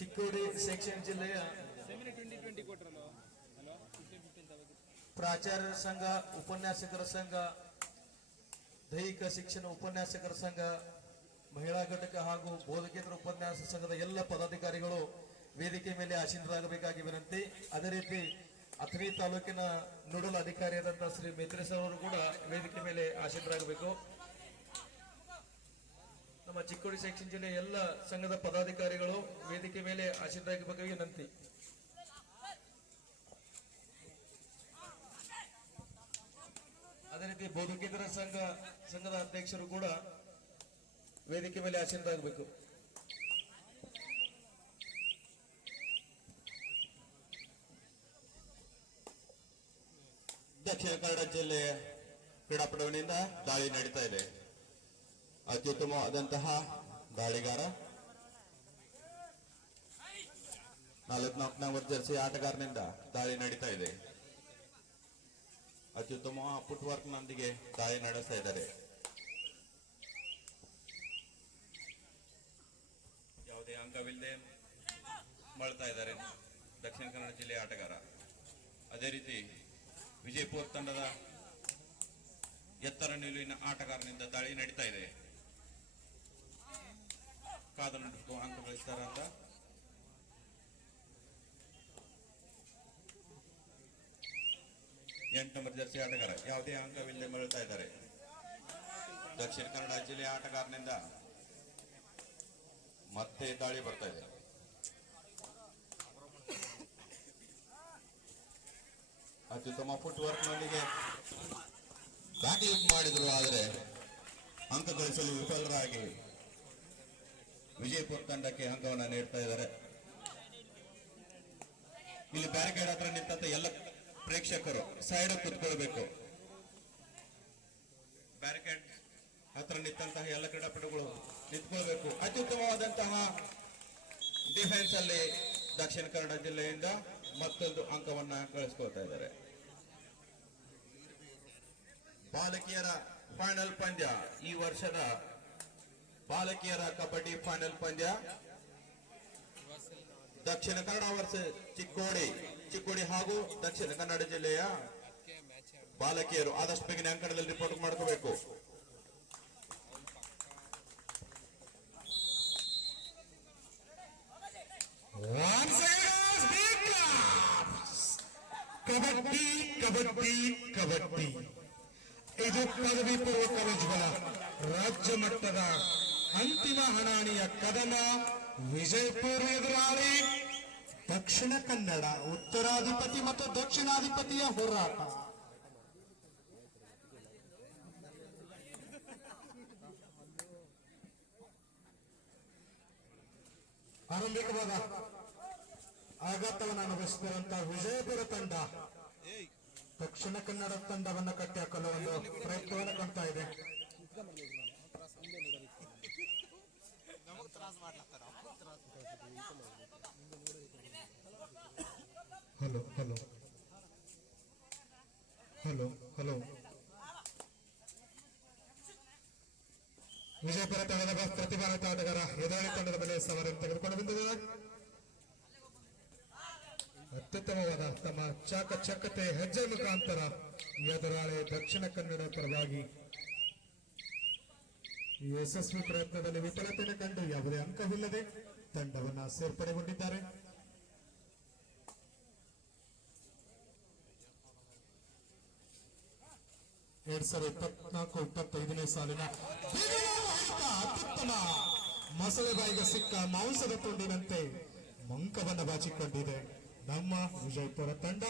Chikkodi section ಜಿಲ್ಲೆಯ ಪ್ರಾಚಾರ್ಯರ ಸಂಘ, ಉಪನ್ಯಾಸಕರ ಸಂಘ, ದೈಹಿಕ ಶಿಕ್ಷಣ ಉಪನ್ಯಾಸಕರ ಸಂಘ, ಮಹಿಳಾ ಘಟಕ ಹಾಗೂ ಬೋಧಕೇತರ ಉಪನ್ಯಾಸ ಸಂಘದ ಎಲ್ಲ ಪದಾಧಿಕಾರಿಗಳು ವೇದಿಕೆ ಮೇಲೆ ಆಸೀನರಾಗಬೇಕಾಗಿ ವಿನಂತಿ. ಅದೇ ರೀತಿ ಅಥಣಿ ತಾಲೂಕಿನ ನೋಡಲ್ ಅಧಿಕಾರಿಯಾದಂತಹ ಶ್ರೀ ಮೇತ್ರೇಶ್ ಅವರು ಕೂಡ ವೇದಿಕೆ ಮೇಲೆ ಆಸೀನರಾಗಬೇಕು. ನಮ್ಮ ಚಿಕ್ಕೋಡಿ ಸೆಕ್ಷನ್ ಜಿಲ್ಲೆಯ ಎಲ್ಲ ಸಂಘದ ಪದಾಧಿಕಾರಿಗಳು ವೇದಿಕೆ ಮೇಲೆ ಆಸೀನರಾಗಬೇಕಾಗಿ ವಿನಂತಿ. ಅದೇ ರೀತಿ ಬೋಧಕೇತರ ಸಂಘದ ಅಧ್ಯಕ್ಷರು ಕೂಡ ವೇದಿಕೆ ಮೇಲೆ ಆಸೀನರಾಗಬೇಕು. ದಕ್ಷಿಣ ಕನ್ನಡ ಜಿಲ್ಲೆಯ ಕ್ರೀಡಾಪಟುವಿನಿಂದ ದಾಳಿ ನಡೀತಾ ಇದೆ. ಅತ್ಯುತ್ತಮವಾದಂತಹ ದಾಳಿಗಾರ 44 ನಂಬರ್ ಜರ್ಸಿ ಆಟಗಾರನಿಂದ ದಾಳಿ ನಡೀತಾ ಇದೆ. ಅತ್ಯುತ್ತಮ ಫುಟ್ ವರ್ಕ್ ನೊಂದಿಗೆ ದಾಳಿ ನಡೆಸ್ತಾ ಇದ್ದಾರೆ. ಯಾವುದೇ ಅಂಕವಿಲ್ಲದೆ ಮಳ್ತಾ ಇದ್ದಾರೆ ದಕ್ಷಿಣ ಕನ್ನಡ ಜಿಲ್ಲೆಯ ಆಟಗಾರ. ಅದೇ ರೀತಿ ವಿಜಯಪುರ ತಂಡದ ಎತ್ತರ ನಿಲುವಿನ ಆಟಗಾರನಿಂದ ದಾಳಿ ನಡೀತಾ ಇದೆ. ಕಾದು ನೋಡಬೇಕು ಅಂಕ ಗಳಿಸ್ತಾರ ಅಂತ. ಎಂಟು ನಂಬರ್ ಜರ್ಸಿ ಆಟಗಾರ ಯಾವುದೇ ಅಂಕವಿಲ್ಲದೆ ಮರಳ್ತಾ ಇದ್ದಾರೆ. ದಕ್ಷಿಣ ಕನ್ನಡ ಜಿಲ್ಲೆಯ ಆಟಗಾರನಿಂದ ಮತ್ತೆ ದಾಳಿ ಬರ್ತಾ ಇದೆ. ಅತ್ಯುತ್ತಮ ಫುಟ್ ವರ್ಕ್ ನೊಂದಿಗೆ ಬ್ಯಾಕ್ಲಿಫ್ಟ್ ಮಾಡಿದ್ರು, ಆದರೆ ಅಂಕ ಗಳಿಸಲು ವಿಫಲರಾಗಿ ವಿಜಯಪುರ ತಂಡಕ್ಕೆ ಅಂಕವನ್ನು ನೀಡ್ತಾ ಇದ್ದಾರೆ. ಇಲ್ಲಿ ಬ್ಯಾರಿಕೇಡ್ ಹತ್ರ ನಿಂತ ಎಲ್ಲ ಪ್ರೇಕ್ಷಕರು ಸೈಡ್ ಕುತ್ಕೊಳ್ಬೇಕು. ಬ್ಯಾರಿಕೇಡ್ ಹತ್ರ ನಿಂತಹ ಎಲ್ಲ ಕ್ರೀಡಾಪಟುಗಳು ನಿಂತ್ಕೊಳ್ಬೇಕು. ಅತ್ಯುತ್ತಮವಾದಂತಹ ಡಿಫೆನ್ಸ್ ಅಲ್ಲಿ ದಕ್ಷಿಣ ಕನ್ನಡ ಜಿಲ್ಲೆಯಿಂದ ಮತ್ತೊಂದು ಅಂಕವನ್ನ ಗಳಿಸ್ಕೊಳ್ತಾ ಇದ್ದಾರೆ. ಬಾಲಕಿಯರ ಫೈನಲ್ ಪಂದ್ಯ, ಈ ವರ್ಷದ ಬಾಲಕಿಯರ ಕಬಡ್ಡಿ ಫೈನಲ್ ಪಂದ್ಯ ದಕ್ಷಿಣ ಕನ್ನಡ ವರ್ಸಸ್ ಚಿಕ್ಕೋಡಿ ಹಾಗೂ ದಕ್ಷಿಣ ಕನ್ನಡ ಜಿಲ್ಲೆಯ ಬಾಲಕಿಯರು ಆದಷ್ಟು ಬೇಗನೆ ಅಂಕಣದಲ್ಲಿ ರಿಪೋರ್ಟ್ ಮಾಡ್ಕೋಬೇಕು. ಕಬಡ್ಡಿ ಕಬಡ್ಡಿ ಕಬಡ್ಡಿ ಇದು ಪದವಿ ಪೂರ್ವ ಕಾಲೇಜುಗಳ ರಾಜ್ಯ ಮಟ್ಟದ ಅಂತಿಮ ಹಣಾಣಿಯ ಕದನ. ವಿಜಯಪುರ ಎದುರಾಳಿ ದಕ್ಷಿಣ ಕನ್ನಡ, ಉತ್ತರಾಧಿಪತಿ ಮತ್ತು ದಕ್ಷಿಣಾಧಿಪತಿಯ ಹೋರಾಟ. ಆರಂಭಿಕವಾದ ಆಘಾತವನ್ನು ಅನುಭವಿಸುತ್ತಿರುವಂತಹ ವಿಜಯಪುರ ತಂಡ ದಕ್ಷಿಣ ಕನ್ನಡ ತಂಡವನ್ನು ಕಟ್ಟಿಹಾಕಲು ಒಂದು ಪ್ರಯತ್ನವನ್ನು ಕಾಣ್ತಾ ಇದೆ. Hello hello hello hello Vijayapura ತಂಡದ ಪ್ರತಿಭಾನ್ವಿತ ಆಟಗಾರ ಎದುರಾಳಿ ತಂಡದ ಮೇಲೆ ಸವಾರನ್ನು ತೆಗೆದುಕೊಂಡು ಬಂದಿದ್ದಾರೆ. ಅತ್ಯುತ್ತಮವಾದ ತಮ್ಮ ಚಾಕಚಕ್ಯತೆ ಹೆಜ್ಜೆ ಮುಖಾಂತರ ಎದುರಾಳಿ ದಕ್ಷಿಣ ಕನ್ನಡ ಪರವಾಗಿ ಯಶಸ್ವಿ ಪ್ರಯತ್ನದಲ್ಲಿ ವಿಫಲತೆಯನ್ನು ಕಂಡು ಯಾವುದೇ ಅಂಕವಿಲ್ಲದೆ ತಂಡವನ್ನ ಸೇರ್ಪಡೆಗೊಂಡಿದ್ದಾರೆ. ಎರಡ್ ಸಾವಿರದ 24-25ನೇ ಸಾಲಿನ ಅತ್ಯುತ್ತಮ ಮೊಸಳೆ ಬಾಯಿಗೆ ಸಿಕ್ಕ ಮಾಂಸದ ತುಂಡಿನಂತೆ ಮಂಕವನ್ನ ಬಾಚಿಕೊಂಡಿದೆ ನಮ್ಮ ವಿಜಯಪುರ ತಂಡ.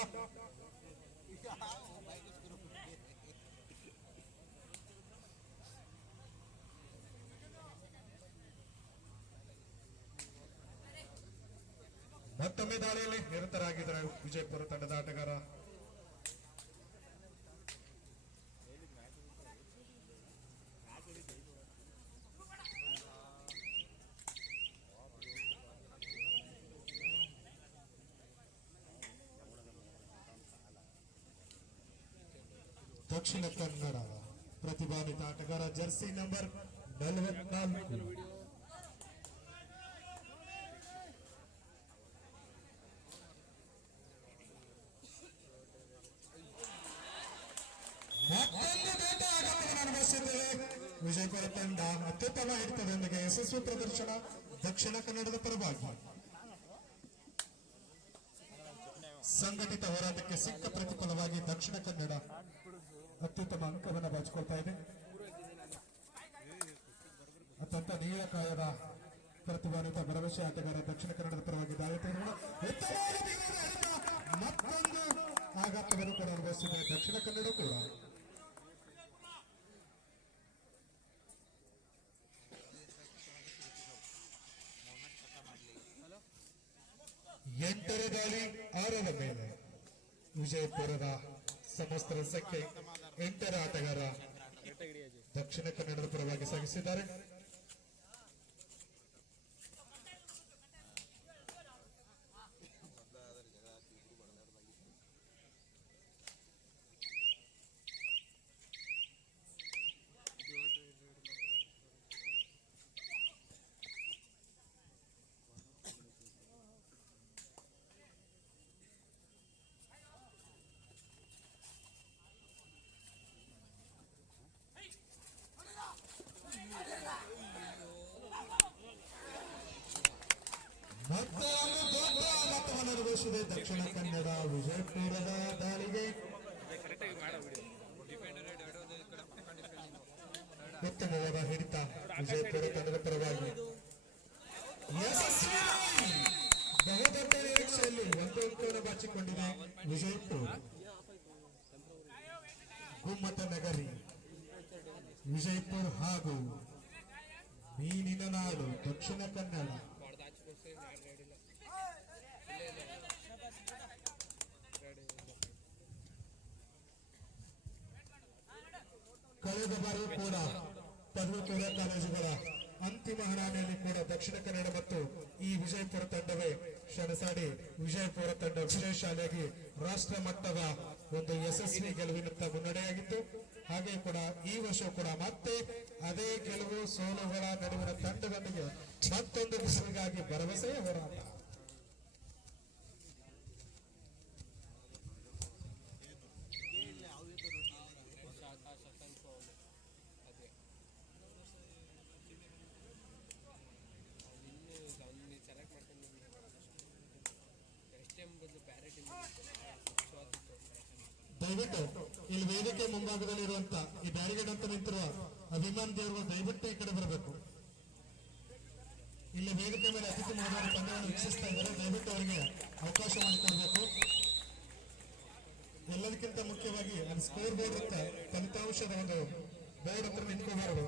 ಮತ್ತೊಮ್ಮೆ ದಾಳಿಯಲ್ಲಿ ನಿರತರಾಗಿದ್ದಾರೆ ವಿಜಯಪುರ ತಂಡದ ಆಟಗಾರ. ದಕ್ಷಿಣ ಕನ್ನಡ ಪ್ರತಿಭಾನ್ವಿತ ಆಟಗಾರ ಜರ್ಸಿ ನಂಬರ್ 44 ತಂಡ ಅತ್ಯುತ್ತಮ ಹಿಡಿತದೊಂದಿಗೆ ಯಶಸ್ವಿ ಪ್ರದರ್ಶನ ದಕ್ಷಿಣ ಕನ್ನಡದ ಪರವಾಗಿ. ಸಂಘಟಿತ ಹೋರಾಟಕ್ಕೆ ಸಿಕ್ಕ ಪ್ರತಿಫಲವಾಗಿ ದಕ್ಷಿಣ ಕನ್ನಡ ಅತ್ಯುತ್ತಮ ಅಂಕವನ್ನು ಬಾಚಿಕೊಳ್ತಾ ಇದೆ. ಅತ್ಯಂತ ನೀಳಕಾಯದ ಪ್ರತಿಭಾನ್ವಿತ ಭರವಸೆ ಆಟಗಾರ ದಕ್ಷಿಣ ಕನ್ನಡದ ಪರವಾಗಿ ದಾಳಿ ತೆಗೆದುಕೊಂಡು ಮತ್ತೊಂದು ಆಘಾತವನ್ನು ಕೂಡ ಅನುಭವಿಸಿದೆ ದಕ್ಷಿಣ ಕನ್ನಡ ಕೂಡ. ಎಂಟರ ದಾಳಿ 6ರ ಮೇಲೆ ವಿಜಯಪುರದ ಸಮಸ್ತ ಸಂಖ್ಯೆ 8ರ ಆಟಗಾರ ದಕ್ಷಿಣ ಕನ್ನಡದ ಪರವಾಗಿ ಸಾಗಿಸಿದ್ದಾರೆ. ಮತ್ತೊಂದು ದೊಡ್ಡ ಆಘಾತವನ್ನು ಅನುಭವಿಸಿದೆ ದಕ್ಷಿಣ ಕನ್ನಡ ವಿಜಯಪುರದ ದಾಳಿಗೆ. ಉತ್ತಮವಾದ ಹಿಡಿತ ವಿಜಯಪುರ ತಂಡದ ಪರವಾಗಿ. ಯಶಸ್ವಿ ಬಹುದೊಡ್ಡ ನಿರೀಕ್ಷೆಯಲ್ಲಿ ಒಂದು ಅಂಕವನ್ನು ಬಾಚಿಕೊಂಡಿದೆ ವಿಜಯಪುರ. ಗುಮ್ಮಟ ನಗರಿ ವಿಜಯಪುರ ಹಾಗೂ ಮೀನಿನ ನಾಡು ದಕ್ಷಿಣ ಕನ್ನಡ. ಕಳೆದ ಬಾರಿ ಕೂಡ ಪದವಿಪೂರ್ವ ಕಾಲೇಜುಗಳ ಅಂತಿಮ ಹಣಾನೆಯಲ್ಲಿ ಕೂಡ ದಕ್ಷಿಣ ಕನ್ನಡ ಮತ್ತು ಈ ವಿಜಯಪುರ ತಂಡವೇ ಶಣಸಾಡಿ ವಿಜಯಪುರ ತಂಡ ವಿಜಯ ಶಾಲೆಯಾಗಿ ರಾಷ್ಟ್ರ ಮಟ್ಟದ ಒಂದು ಯಶಸ್ವಿ ಗೆಲುವಿನತ್ತ ಮುನ್ನಡೆಯಾಗಿತ್ತು. ಹಾಗೆ ಕೂಡ ಈ ವರ್ಷ ಕೂಡ ಮತ್ತೆ ಅದೇ ಗೆಲುವು ಸೋಲುಗಳ ನಡುವಿನ ತಂಡದೊಂದಿಗೆ ಮತ್ತೊಂದು ಗೆಲುವಿಗಾಗಿ ಭರವಸೆಯ ಹೋರಾಟ. ದಯವಿಟ್ಟು ಇಲ್ಲಿ ವೇದಿಕೆ ಮುಂಭಾಗದಲ್ಲಿರುವಂತ ಈ ಬ್ಯಾರಿಗೇಡ್ ಅಂತ ನಿಂತಿರುವ ಅಭಿಮಾನ್ ದೇವರು ದಯವಿಟ್ಟು ಈ ಕಡೆ ಬರಬೇಕು. ಇಲ್ಲಿ ವೇದಿಕೆ ಮೇಲೆ ಅತಿಥಿ ಮಹೋದಯರು ಪಂದ್ಯವನ್ನು ವೀಕ್ಷಿಸ್ತಾ ಇದ್ದಾರೆ. ದಯವಿಟ್ಟು ಅವರಿಗೆ ಅವಕಾಶ ಮಾಡಿಕೊಡ್ಬೇಕು. ಎಲ್ಲದಕ್ಕಿಂತ ಮುಖ್ಯವಾಗಿ ಅಲ್ಲಿ ಸ್ಕೋರ್ ಬೋರ್ಡ್ ಹತ್ರ ಫಲಿತಾಂಶದ ಒಂದು ಬೋರ್ಡ್ ಹತ್ರ ನಿಂತ್ಕೋಬಾರದು.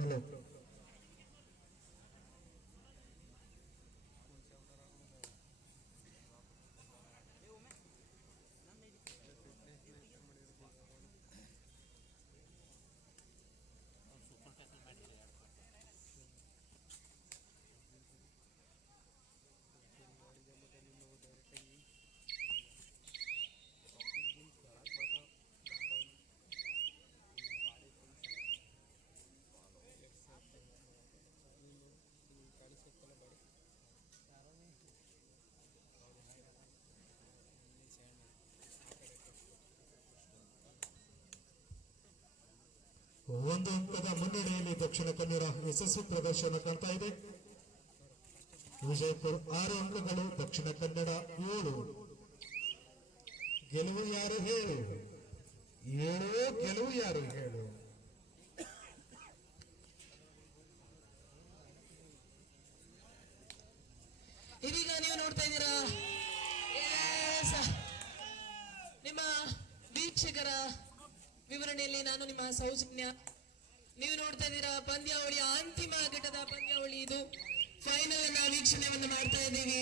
ಹಲೋ, ಒಂದು ಅಂಕದ ಮುನ್ನಡೆಯಲ್ಲಿ ದಕ್ಷಿಣ ಕನ್ನಡ ಯಶಸ್ವಿ ಪ್ರದರ್ಶನ ಕಾಣ್ತಾ ಇದೆ. ವಿಜಯಪುರ 6 ಅಂಕಗಳು, ದಕ್ಷಿಣ ಕನ್ನಡ 7. ಗೆಲುವು ಯಾರು ಹೇಳು, 7 ಗೆಲುವು ಯಾರು ಹೇಳು. ಇದೀಗ ನೀವು ನೋಡ್ತಾ ಇದ್ದೀರಾ ನಿಮ್ಮ ವೀಕ್ಷಕರ ವಿವರಣೆಯಲ್ಲಿ ನಾನು ನಿಮ್ಮ ಸೌಜನ್ಯ ನೀವು ನೋಡ್ತಾ ಇದ್ದೀರಾ ಪಂದ್ಯಾವಳಿಯ ಅಂತಿಮ ಘಟ್ಟದ ಪಂದ್ಯಾವಳಿ ಇದು. ಫೈನಲ್ ಅನ್ನ ವೀಕ್ಷಣೆಯನ್ನು ಮಾಡ್ತಾ ಇದ್ದೀವಿ.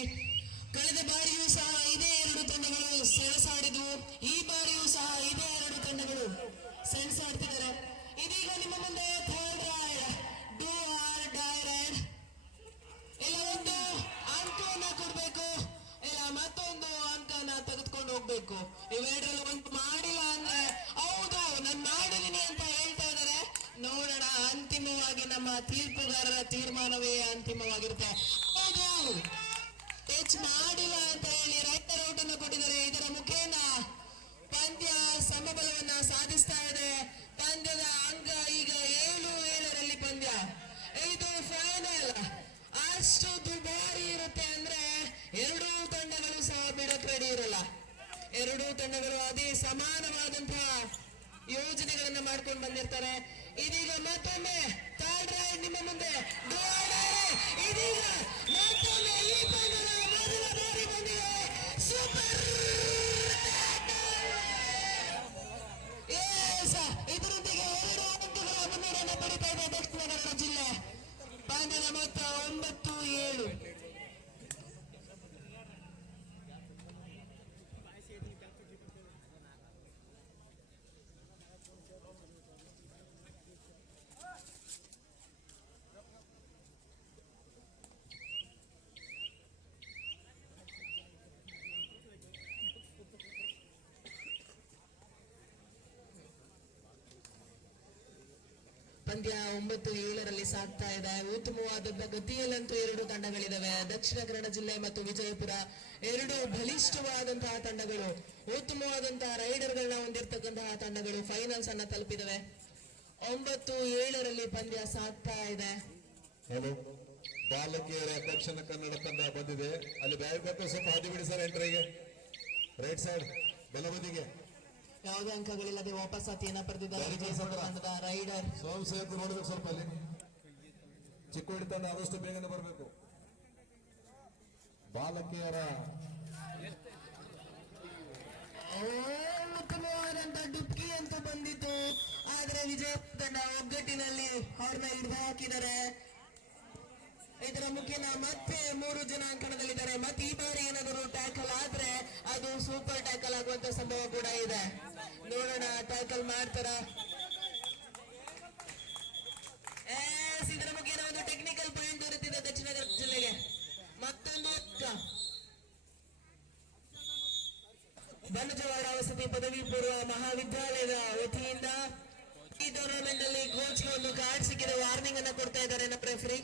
ಕಳೆದ ಬಾರಿಯೂ ಸಹ ಇದೇ ಎರಡು ತಂಡಗಳು ಸೆಣಸಾಡಿದ್ವು. ಈ ಬಾರಿಯೂ ಸಹ ಇದೇ ಎರಡು ತಂಡಗಳು ಸೆಣಸಾಡ್ತಿದ್ದಾರೆ. ಇದೀಗ ನಿಮ್ಮ ಮುಂದೆ third raid, do or die raid. ಇಲ್ಲ ಒಂದು ಅಂಕವನ್ನ ಕೊಡ್ಬೇಕು, ಇಲ್ಲ ಮತ್ತೊಂದು ಅಂಕನ ತೆಗೆದುಕೊಂಡು ಹೋಗ್ಬೇಕು. ಇವೆರಡರಲ್ಲಿ ಒಂದು ಮಾಡಿಲ್ಲ ಅಂದ್ರೆ ಹೌದು ನಾನು ಮಾಡಿದೀನಿ ಅಂತ ಹೇಳ್ತಾ ಇದ್ದಾರೆ. ನೋಡೋಣ, ಅಂತಿಮವಾಗಿ ನಮ್ಮ ತೀರ್ಪುಗಾರರ ತೀರ್ಮಾನವೇ ಅಂತಿಮವಾಗಿರುತ್ತೆ. ಹೌದು ಟಚ್ ಮಾಡಿಲ್ಲ ಅಂತ ಹೇಳಿ ರೈತರ ಔಟ್ ಅನ್ನು ಕೊಟ್ಟಿದ್ದಾರೆ. ಇದರ ಮುಖೇನ ಪಂದ್ಯ ಸಮಬಲವನ್ನ ಸಾಧಿಸ್ತಾ ಇದೆ. ಪಂದ್ಯದ ಅಂಕ ಈಗ 7-7ರಲ್ಲಿ ಪಂದ್ಯ. ಇದು ಫೈನಲ್. ಅಷ್ಟು ದುಬಾರಿ ಇರುತ್ತೆ ಅಂದ್ರೆ ಎರಡೂ ತಂಡಗಳು ಸಹ ಬಿಡಕ್ ರೆಡಿ ಇರಲ್ಲ. ಎರಡೂ ತಂಡಗಳು ಅದೇ ಸಮಾನವಾದಂತಹ ಯೋಜನೆಗಳನ್ನ ಮಾಡ್ಕೊಂಡು ಬಂದಿರ್ತಾರೆ. ಇದೀಗ ಮತ್ತೊಮ್ಮೆ ಥರ್ಡ್ ರೈಡ್ ನಿಮ್ಮ ಮುಂದೆ. ಇದೀಗ ಮತ್ತೊಮ್ಮೆ ಈ ಪಂದ್ಯದ ಮೊದಲ ಬಾರಿ ಬಂದಿದೆ ಸೂಪರ್. ಇದರೊಂದಿಗೆ 2 ಅಂಕಗಳ ಮುನ್ನಡೆಯನ್ನು ಪಡಿತಾ ಇದೆ ದಕ್ಷಿಣ ಕನ್ನಡ ಜಿಲ್ಲೆ. ಪಂದ್ಯದ ಮೊತ್ತ 9-7. ಪಂದ್ಯ 9-7ರಲ್ಲಿ ಸಾಗ್ತಾ ಇದೆ. ಉತ್ತಮವಾದ ಗತಿಯಲ್ಲಂತೂ ಎರಡು ತಂಡಗಳಿದಾವೆ. ದಕ್ಷಿಣ ಕನ್ನಡ ಜಿಲ್ಲೆ ಮತ್ತು ವಿಜಯಪುರ ಎರಡು ಬಲಿಷ್ಠವಾದಂತಹ ತಂಡಗಳು, ಉತ್ತಮವಾದಂತಹ ರೈಡರ್ಗಳನ್ನ ಹೊಂದಿರತಕ್ಕಂತಹ ತಂಡಗಳು ಫೈನಲ್ಸ್ ಅನ್ನ ತಲುಪಿದವೆ. 9-7ರಲ್ಲಿ ಪಂದ್ಯ ಸಾಗ್ತಾ ಇದೆ. ಹಲೋ, ಬಾಲಕಿಯರ ದಕ್ಷಿಣ ಕನ್ನಡ ತಂಡ ಬಂದಿದೆ. ಅಲ್ಲಿ ಬ್ಯಾಗ್ ಸ್ವಲ್ಪ ಹಾದಿ ಬಿಡಿ ಸರ್. ಎಂಟ್ರಿಗೆ ರೈಟ್ ಸೈಡ್ ಬಲಬದಿಗೆ ಯಾವುದೇ ಅಂಕಗಳಿಲ್ಲದೆ ವಾಪಸಾತಿಯನ್ನ ಪಡೆದಿದ್ದಾರೆ ವಿಜಯಪುರ ತಂಡದ ರೈಡರ್. ಸೋಮಶೇಖರ್ ನೋಡ್ಬೇಕು ಸ್ವಲ್ಪ. ಅಲ್ಲಿ ಚಿಕ್ಕೋಡಿ ತಂಡ ಆದಷ್ಟು ಬೇಗನೆ ಬರಬೇಕು. ಬಾಲಕಿಯರ ಉತ್ತಮವಾದಂತ ಡುಬ್ಕಿ ಅಂತೂ ಬಂದಿತ್ತು. ಆದ್ರೆ ವಿಜಯಪುರ ತಂಡ ಒಗ್ಗಟ್ಟಿನಲ್ಲಿ ಅವ್ರನ್ನ ಹಿಡಿದು ಹಾಕಿದ್ದಾರೆ. ಇದರ ಮುಖೇನ ಮತ್ತೆ 3 ಜನ ಅಂಕಣದಲ್ಲಿದ್ದಾರೆ. ಮತ್ತೆ ಈ ಬಾರಿ ಏನಾದರೂ ಟ್ಯಾಕಲ್ ಆದ್ರೆ ಅದು ಸೂಪರ್ ಟ್ಯಾಕಲ್ ಆಗುವಂತ ಸಂಭವ ಕೂಡ ಇದೆ. ನೋಡೋಣ ಟ್ಯಾಕಲ್ ಮಾಡ್ತಾರ. ಇದರ ಮುಖೇನ ಒಂದು ಟೆಕ್ನಿಕಲ್ ಪಾಯಿಂಟ್ ದೊರೆತಿದೆ ದಕ್ಷಿಣ ಕನ್ನಡ ಜಿಲ್ಲೆಗೆ. ಮತ್ತೊಂದು ಬನ್ನಜವಾಡ ವಸತಿ ಪದವಿ ಪೂರ್ವ ಮಹಾವಿದ್ಯಾಲಯದ ವತಿಯಿಂದ ಈ ಟೂರ್ನಮೆಂಟ್ ಅಲ್ಲಿ ಕೋಚ್ಗೆ ಒಂದು ಕಾರ್ಡ್ ಸಿಕ್ಕಿದೆ. ವಾರ್ನಿಂಗ್ ಅನ್ನ ಕೊಡ್ತಾ ಇದ್ದಾರೆ ನಮ್ಮ ರೆಫ್ರಿ.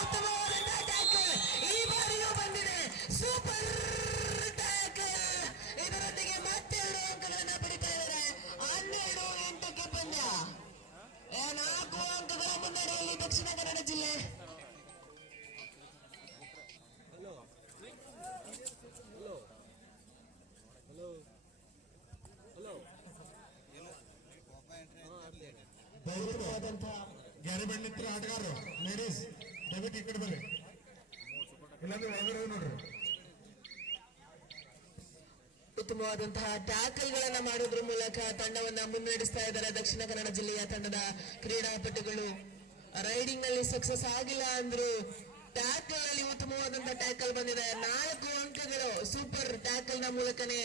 ಉತ್ತಮವಾದಂತಹ ಟ್ಯಾಕಲ್ ಈ ಬಾರಿಯೂ ಬಂದಿದೆ. Super tackle. ಇದರೊಂದಿಗೆ ಮತ್ತೆ 2 ಅಂಕಗಳನ್ನ ಪಡಿತಾ ಇದ್ದಾರೆ. 12-8ಕ್ಕೆ ಪಂದ್ಯ. 4 ಅಂಕಗಳ ಮುನ್ನಡೆಯಲ್ಲಿ ದಕ್ಷಿಣ ಕನ್ನಡ ಜಿಲ್ಲೆ. ಗ್ಯಾರಿಬಂಡಿತ್ರ ಆಟಗಾರರು ಲೇಡೀಸ್ ದಯವಿಟ್ಟು ಈ ಕಡೆ ಬನ್ನಿ, ಇಲ್ಲಾಂದ್ರೆ ಒಳಗಡೆ ನೋಡ್ರಿ. ಉತ್ತಮವಾದಂತಹ ಟ್ಯಾಕಲ್ ಗಳನ್ನ ಮಾಡೋದ್ರ ಮೂಲಕ ತಂಡವನ್ನ ಮುನ್ನಡೆಸ್ತಾ ಇದ್ದಾರೆ ದಕ್ಷಿಣ ಕನ್ನಡ ಜಿಲ್ಲೆಯ ತಂಡದ ಕ್ರೀಡಾಪಟುಗಳು. ರೈಡಿಂಗ್ ನಲ್ಲಿ ಸಕ್ಸಸ್ ಆಗಿಲ್ಲ ಅಂದ್ರು ಟ್ಯಾಕಲ್ ನಲ್ಲಿ ಉತ್ತಮವಾದಂತಹ ಟ್ಯಾಕಲ್ ಬಂದಿದೆ. 4 ಅಂಕಗಳು ಸೂಪರ್ ಟ್ಯಾಕಲ್ ನ ಮೂಲಕನೇ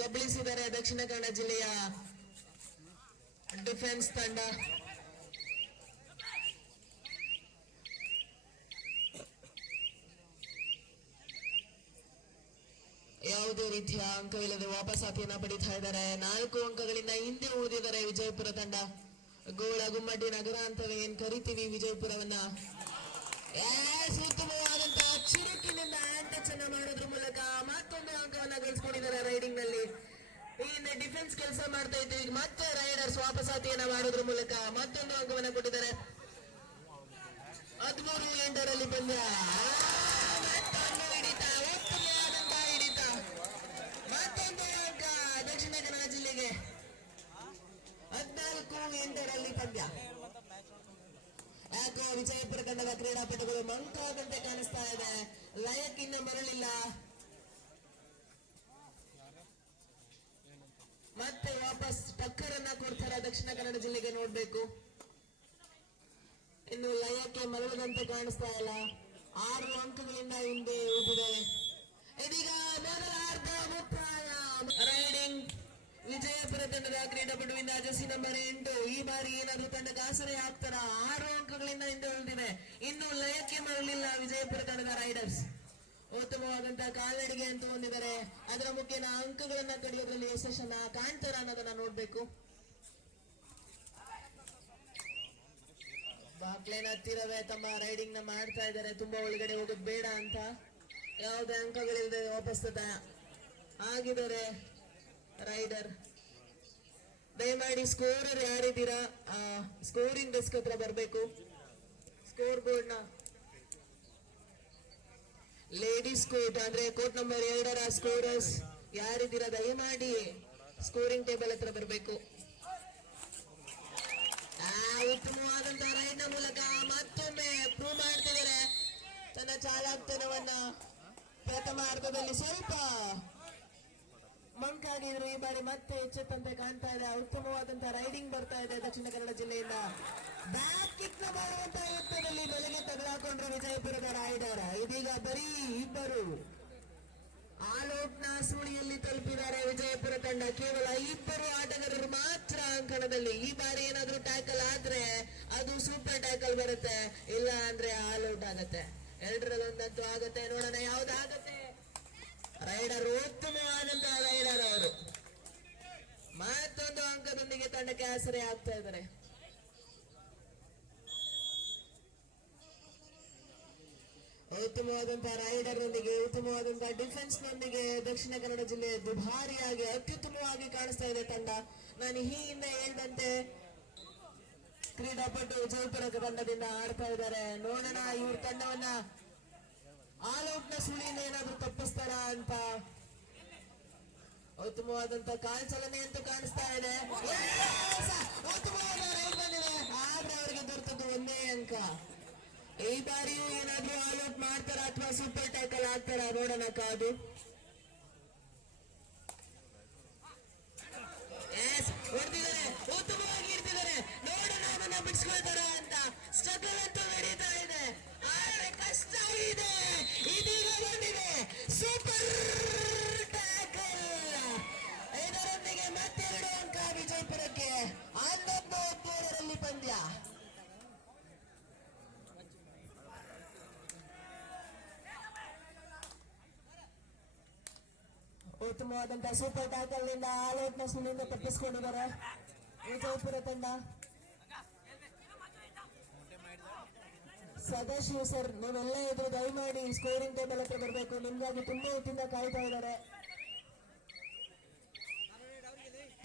ಕಬಳಿಸಿದ್ದಾರೆ ದಕ್ಷಿಣ ಕನ್ನಡ ಜಿಲ್ಲೆಯ ಡಿಫೆನ್ಸ್ ತಂಡ. ಯಾವುದೇ ರೀತಿಯ ಅಂಕವಿಲ್ಲದೆ ವಾಪಸಾತಿಯನ್ನ ಪಡಿತಾ ಇದ್ದಾರೆ. 4 ಅಂಕಗಳಿಂದ ಹಿಂದೆ ಉಳಿದಿದ್ದಾರೆ ವಿಜಯಪುರ ತಂಡ. ಗೋಳ ಗುಮ್ಮಡಿ ನಗರ ಅಂತವೇ ಏನ್ ಕರಿತೀವಿ ವಿಜಯಪುರವನ್ನ. ಉತ್ತಮವಾದಂತಹ ಚುರುಕಿನಿಂದ ಟಚ್ ಅನ್ನ ಮಾಡೋದ್ರ ಮೂಲಕ ಮತ್ತೊಂದು ಅಂಕವನ್ನ ಗಳಿಸ್ಕೊಂಡಿದ್ದಾರೆ ರೈಡಿಂಗ್ ನಲ್ಲಿ. ಇನ್ನು ಡಿಫೆನ್ಸ್ ಕೆಲಸ ಮಾಡ್ತಾ ಇದ್ದು ಈಗ ಮತ್ತೆ ರೈಡರ್ಸ್ ವಾಪಸಾತಿಯನ್ನ ಮಾಡೋದ್ರ ಮೂಲಕ ಮತ್ತೊಂದು ಅಂಕವನ್ನ ಕೊಟ್ಟಿದ್ದಾರೆ. 13-8ರಲ್ಲಿ ಪಂದ್ಯ. ಮತ್ತೊಂದು ಹಿಡಿತ, ಉತ್ತಮವಾದಂತಹ ಹಿಡಿತ. ಮತ್ತೊಂದು ಅಂಕ ದಕ್ಷಿಣ ಕನ್ನಡ ಜಿಲ್ಲೆಗೆ. 14-8ರಲ್ಲಿ ಪಂದ್ಯ. ಯಾಕೋ ವಿಜಯಪುರ ತಂಡದ ಕ್ರೀಡಾಪಟುಗಳು ಮಂಕಾದಂತೆ ಕಾಣಿಸ್ತಾ ಇದೆ. ಲಯಕ್ಕಿನ್ನ ಮರಳಿಲ್ಲ. ಮತ್ತೆ ವಾಪಸ್ ಟಕ್ಕರ್ ಅನ್ನ ಕೊಡ್ತಾರೆ ದಕ್ಷಿಣ ಕನ್ನಡ ಜಿಲ್ಲೆಗೆ ನೋಡ್ಬೇಕು. ಇನ್ನು ಲಯಕ್ಕೆ ಮರಳದಂತೆ ಕಾಣಿಸ್ತಾ ಇಲ್ಲ. 6 ಅಂಕಗಳಿಂದ ಹಿಂದೆ ಉಳಿದಿದೆ. ಇದೀಗ ಮೊದಲ ಅರ್ಧ ಮುಕ್ತಾಯ. ರೈಡಿಂಗ್ ವಿಜಯಪುರ ತಂಡದ ಕ್ರೀಡಾಪಟುವಿಂದ ಜೆರ್ಸಿ ನಂಬರ್ 8 ಈ ಬಾರಿ ಏನಾದ್ರೂ ತಂಡಕ್ಕೆ ಆಸರೆ ಆಗ್ತಾರ. 6 ಅಂಕಗಳಿಂದ ಹಿಂದೆ ಉಳಿದಿವೆ. ಇನ್ನು ಲಯಕ್ಕೆ ಮರಳಿಲ್ಲ ವಿಜಯಪುರ ತಂಡದ ರೈಡರ್ಸ್. ಉತ್ತಮವಾದಂತಹ ಕಾಲ್ನಡಿಗೆ ಅಂತ ಹೊಂದಿದ್ದಾರೆ. ಅದರ ಮುಖ್ಯನ ಅಂಕಗಳನ್ನ ಕಡಿಯೋದ್ರಲ್ಲಿ ಯಶಸ್ಸನ್ನ ಕಾಣ್ತಾರ ಅನ್ನೋದನ್ನ ನೋಡ್ಬೇಕು. ಬಾಕ್ಲೇನ ಹತ್ತಿರವೇ ತಮ್ಮ ರೈಡಿಂಗ್ ನ ಮಾಡ್ತಾ ಇದ್ದಾರೆ. ತುಂಬಾ ಒಳಗಡೆ ಹೋಗೋದು ಬೇಡ ಅಂತ ಯಾವುದೇ ಅಂಕಗಳಿಲ್ಲದೆ ವಾಪಸ್ ಆಗಿದ್ದಾರೆ ರೈಡರ್. ದಯಮಾಡಿ ಸ್ಕೋರರ್ ಯಾರಿದ್ದೀರಾ ಸ್ಕೋರಿಂಗ್ ಡೆಸ್ಕ್ ಹತ್ರ ಬರಬೇಕು. ಸ್ಕೋರ್ ಬೋರ್ಡ್ ನ ಲೇಡೀಸ್ ಕೋರ್ಟ್ ಅಂದ್ರೆ ಕೋರ್ಟ್ ನಂಬರ್ 2ರ ಸ್ಕೋರರ್ಸ್ ಯಾರಿದ್ದೀರಾ ದಯಮಾಡಿ ಸ್ಕೋರಿಂಗ್ ಟೇಬಲ್ ಹತ್ರ ಬರಬೇಕು. ಉತ್ತಮವಾದಂತಹ ರೈಡ್ ನ ಮೂಲಕ ಮತ್ತೊಮ್ಮೆ ಪ್ರೂವ್ ಮಾಡ್ತಿದ್ದಾರೆ ತನ್ನ ಚಾಲಾಕ್ತನವನ್ನ. ಪ್ರಥಮ ಅರ್ಧದಲ್ಲಿ ಸ್ವಲ್ಪ ಮಂಕಾಗಿದ್ರು, ಈ ಬಾರಿ ಮತ್ತೆ ಎಚ್ಚೆತ್ತಂತೆ ಕಾಣ್ತಾ ಇದೆ. ಉತ್ತಮವಾದಂತಹ ರೈಡಿಂಗ್ ಬರ್ತಾ ಇದೆ ದಕ್ಷಿಣ ಕನ್ನಡ ಜಿಲ್ಲೆಯಿಂದ. ಬ್ಯಾಕ್ ಕಿಕ್ ನ ಮಾಡುವಂತಹ ಯುದ್ಧದಲ್ಲಿ ಬೆಲೆಗೆ ತಗಲಾಕೊಂಡ್ರು ವಿಜಯಪುರದ ರೈಡರ್. ಇದೀಗ ಬರೀ ಇಬ್ಬರು ಆಲೌಟ್ ನ ಸುಳಿಯಲ್ಲಿ ತಲುಪಿದ್ದಾರೆ ವಿಜಯಪುರ ತಂಡ. ಕೇವಲ 2 ಆಟಗಾರರು ಮಾತ್ರ ಅಂಕಣದಲ್ಲಿ. ಈ ಬಾರಿ ಏನಾದ್ರೂ ಟ್ಯಾಕಲ್ ಆದ್ರೆ ಅದು ಸೂಪರ್ ಟ್ಯಾಕಲ್ ಬರುತ್ತೆ, ಇಲ್ಲ ಅಂದ್ರೆ ಆಲ್ಔಟ್ ಆಗತ್ತೆ. 2ರಲ್ಲೊಂದಂತೂ ಆಗತ್ತೆ. ನೋಡೋಣ ಯಾವ್ದಾಗತ್ತೆ. ರೈಡರ್ ಉತ್ತಮವಾದಂತಹ ರೈಡರ್ ಅವರು ಮತ್ತೊಂದು ಅಂಕದೊಂದಿಗೆ ತಂಡಕ್ಕೆ ಆಸರೆ ಆಗ್ತಾ ಇದ್ದಾರೆ. ಉತ್ತಮವಾದಂತಹ ರೈಡರ್ ನೊಂದಿಗೆ ಉತ್ತಮವಾದಂತಹ ಡಿಫೆನ್ಸ್ ನೊಂದಿಗೆ ದಕ್ಷಿಣ ಕನ್ನಡ ಜಿಲ್ಲೆ ದುಬಾರಿಯಾಗಿ ಅತ್ಯುತ್ತಮವಾಗಿ ಕಾಣಿಸ್ತಾ ಇದೆ ತಂಡ. ನಾನು ಈ ಹಿಂದೆ ಹೇಳಿದಂತೆ ಕ್ರೀಡಾಪಟು ವಿಜಯಪುರ ತಂಡದಿಂದ ಆಡ್ತಾ ಇದ್ದಾರೆ. ನೋಡೋಣ ಇವ್ರ ತಂಡವನ್ನ ಆಲ್ಔಟ್ ನ ಸುಳಿಯಿಂದ ಏನಾದ್ರೂ ತಪ್ಪಿಸ್ತಾರ ಅಂತ. ಉತ್ತಮವಾದಂತ ಕಾಲ್ಚಲನೆ ಅಂತೂ ಕಾಣಿಸ್ತಾ ಇದೆ. ಉತ್ತಮವಾದ ರೈಡ್ ಬಂದಿದೆ, ಆದ್ರೆ ಅವರಿಗೆ ದೊರೆತದ್ದು 1 ಅಂಕ. ಈ ಬಾರಿಯೂ ಏನಾದ್ರೂ ಆಲ್ಔಟ್ ಮಾಡ್ತಾರ ಅಥವಾ ಸೂಪರ್ ಟ್ಯಾಕಲ್ ಆಗ್ತಾರ ನೋಡೋಣ ಕಾದು. ಹೊಡೆದಿದ್ದಾರೆ, ಉತ್ತಮವಾಗಿ ಇರ್ತಿದ್ದಾರೆ. ನೋಡೋಣ ಅದನ್ನ ಬಿಡಿಸ್ಕೊಳ್ತಾರ ಅಂತ. ಸ್ಟ್ರಗಲ್ ಅಂತೂ ನಡೀತಾ ಇದೆ, ಆದ್ರೆ ಕಷ್ಟ ಇದೆ. ಇದೀಗ ಬಂದಿದೆ ಸೂಪರ್ ಟ್ಯಾಕಲ್. ಇದರೊಂದಿಗೆ ಮತ್ತೆ 2 ಅಂಕ ವಿಜಯಪುರಕ್ಕೆ. 11-13ರಲ್ಲಿ ಪಂದ್ಯ. ಉತ್ತಮವಾದಂತಹ ಸೂಪರ್ ಟ್ಯಾಕಲ್ ನಿಂದ ಆಲ್ಔಟ್ ನ ಸುಳಿಯಿಂದ ತಪ್ಪಿಸಿಕೊಂಡಿದ್ದಾರೆ ವಿಜಯಪುರ ತಂಡ. ಸದಾಶಿವ್ ಸರ್, ನೀವೆಲ್ಲ ಇದ್ರು ದಯಮಾಡಿ ಸ್ಕೋರಿಂಗ್ ಟೇಬಲ್ ಹತ್ರ ಬರಬೇಕು. ನಿಮ್ಗಾಗಿ ತುಂಬಾ ಹೊತ್ತಿಂದ ಕಾಯ್ತಾ ಇದ್ದಾರೆ.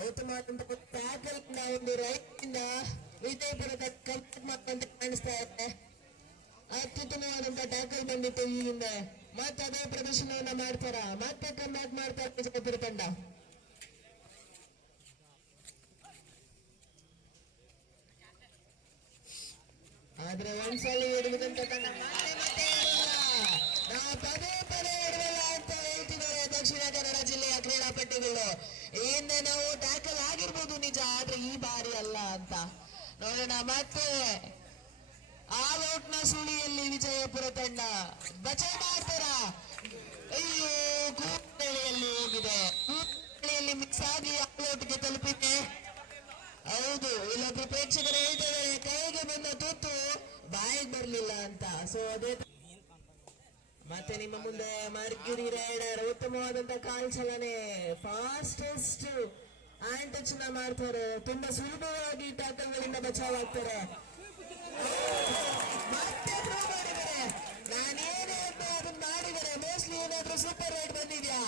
ಉತ್ತಮವಾದಂತಹ ಟ್ಯಾಕಲ್ ಒಂದು ರೈಟ್ ಇಂದ ವಿಜಯಪುರ ಕಂಪ್ಲೀಟ್ ಕಾಣಿಸ್ತಾ ಇದೆ. ಅತ್ಯುತ್ತಮವಾದಂತಹ ಟ್ಯಾಕಲ್ ಬಂದಿತ್ತು ಈ ಹಿಂದೆ. ಮತ್ತೆ ಅದೇ ಪ್ರದರ್ಶನವನ್ನ ಮಾಡ್ತಾರ, ಮತ್ತೆ ಕಮ್ಬ್ಯಾಕ್ ಮಾಡ್ತಾರೆ ವಿಜಯಪುರ ತಂಡ. ಆದ್ರೆ ಒಂದ್ಸಲ ಹಿಡಿದಂತ ತಂಡ ಮತ್ತೆ ನಾವು ಪದೇ ಹಿಡಲ್ಲ ಅಂತ ಹೇಳ್ತಿದ್ದಾರೆ ದಕ್ಷಿಣ ಕನ್ನಡ ಜಿಲ್ಲೆಯ ಕ್ರೀಡಾಪಟುಗಳು. ಈ ಹಿಂದೆ ನಾವು ಟ್ಯಾಕಲ್ ಆಗಿರ್ಬೋದು ನಿಜ, ಆದ್ರೆ ಈ ಬಾರಿ ಅಲ್ಲ ಅಂತ. ನೋಡೋಣ ಮತ್ತೆ ಆಲ್ಔಟ್ ನ ಸುಳಿಯಲ್ಲಿ ವಿಜಯಪುರ ತಂಡ ಬಚಾವ್ ಮಾಡ್ತಾರ. ಅಯ್ಯೋ, ಕೂಟಳಿಯಲ್ಲಿ ಹೋಗಿದೆ, ಕೂಟಳಿಯಲ್ಲಿ ಮಿಕ್ಸ್ ಆಗಿ ಆಲ್ಔಟ್ಗೆ ತಲುಪಿದೆ. ಹೌದು, ಇಲ್ಲೊಬ್ರು ಪ್ರೇಕ್ಷಕರು ಹೇಳ್ತಿದ್ದಾರೆ ಕೈಗೆ ಬಂದ ತುತ್ತು ಬಾಯಿಗೆ ಬರ್ಲಿಲ್ಲ ಅಂತ. ಸೊ ಅದೇ ಮತ್ತೆ ನಿಮ್ಮ ಮುಂದೆ ಮರ್ಕ್ಯುರಿ ರೈಡರ್ ಉತ್ತಮವಾದಂತ ಕಾಲ್ ಚಲನೆ, ಫಾಸ್ಟೆಸ್ಟ್ ಹ್ಯಾಂಡ್ ಟಚ್ ನ ಮಾಡ್ತಾರೆ. ತುಂಬಾ ಸುಲಭವಾಗಿ ಟ್ಯಾಕಲ್ ಗಳಿಂದ ಬಚಾವ್ ಆಗ್ತಾರೆ. ಮತ್ತೆ ಪ್ರೂವ್ ಮಾಡಿದ್ದಾರೆ. ನಾನೇನೇ ಅದನ್ನ ಮಾಡಿದರೆ ಮೋಸ್ಟ್ಲಿ ಏನಾದ್ರೂ ಸೂಪರ್ ರೈಡ್ ಬಂದಿದ್ಯಾ,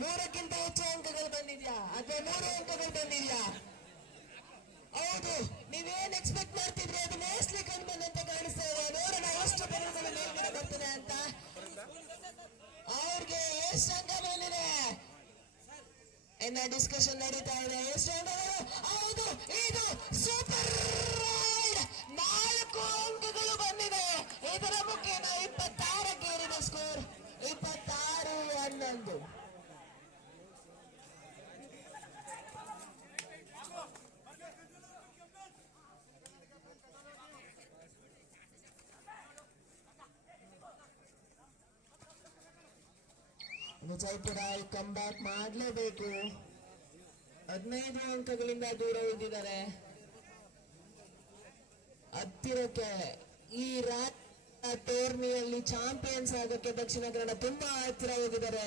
3ಕ್ಕಿಂತ ಹೆಚ್ಚು ಅಂಕಗಳು ಬಂದಿದ್ಯಾ ಅಥವಾ 3 ಅಂಕಗಳು ಬಂದಿದ್ಯಾ? ಹೌದು, ನೀವೇನ್ ಎಕ್ಸ್ಪೆಕ್ಟ್ ಮಾಡ್ತಿದ್ರಿ ಅದು ಮೋಸ್ಟ್ಲಿ ಕಂಡು ಬಂದಂತ ಕಾಣಿಸ್ತಾ ಇದೆ. ನೋಡೋಣ ಎಷ್ಟು ಬೆಲೆಗಳು ಮೇಲ್ಗಡೆ ಬರ್ತದೆ ಅಂತ. ಅವ್ರಿಗೆ ಎಷ್ಟು ಅಂಕ ಬಂದಿದೆ ಎನ್ನ ಡಿಸ್ಕಷನ್ ನಡೀತಾ ಇದೆ. ಎಷ್ಟು ಅಂಕಗಳು? ಹೌದು, ಇದು ಸೂಪರ್ ರೈಡ್. 4 ಅಂಕಗಳು ಬಂದಿದೆ. ಇದರ ಮುಖೇನ 26ಕ್ಕೆ ಏರಿದ ಸ್ಕೋರ್ 26-11. ವಿಜಯಪುರ ಕಮ್ ಬ್ಯಾಕ್ ಮಾಡಲೇಬೇಕು. 15 ಅಂಕಗಳಿಂದ ದೂರ ಉಳಿದಿದ್ದಾರೆ. ಹತ್ತಿರಕ್ಕೆ ಈ ಟೂರ್ನಿಯಲ್ಲಿ ಚಾಂಪಿಯನ್ಸ್ ಆಗೋಕ್ಕೆ ದಕ್ಷಿಣ ಕನ್ನಡ ತುಂಬಾ ಹತ್ತಿರ ಹೋಗಿದ್ದಾರೆ.